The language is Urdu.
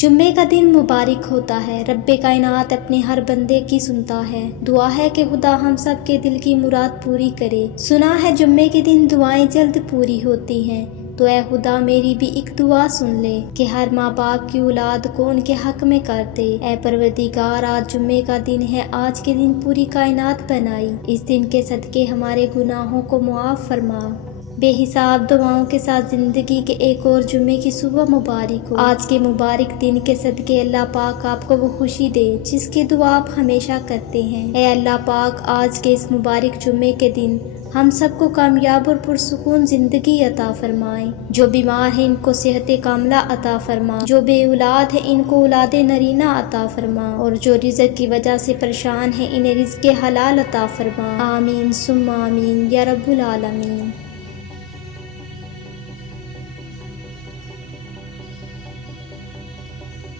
جمعے کا دن مبارک ہوتا ہے۔ رب کائنات اپنے ہر بندے کی سنتا ہے۔ دعا ہے کہ خدا ہم سب کے دل کی مراد پوری کرے۔ سنا ہے جمعے کے دن دعائیں جلد پوری ہوتی ہیں، تو اے خدا میری بھی ایک دعا سن لے کہ ہر ماں باپ کی اولاد کو ان کے حق میں کر دے۔ اے پروردگار، آج جمعے کا دن ہے، آج کے دن پوری کائنات بنائی، اس دن کے صدقے ہمارے گناہوں کو معاف فرما۔ بے حساب دعاؤں کے ساتھ زندگی کے ایک اور جمعے کی صبح مبارک ہو۔ آج کے مبارک دن کے صدقے اللہ پاک آپ کو وہ خوشی دے جس کی دعا آپ ہمیشہ کرتے ہیں۔ اے اللہ پاک، آج کے اس مبارک جمعے کے دن ہم سب کو کامیاب اور پرسکون زندگی عطا فرمائیں۔ جو بیمار ہیں ان کو صحت کاملہ عطا فرما، جو بے اولاد ہیں ان کو اولاد نرینہ عطا فرما، اور جو رزق کی وجہ سے پریشان ہیں انہیں رزق حلال عطا فرما۔ آمین ثم آمین یا رب العالمین۔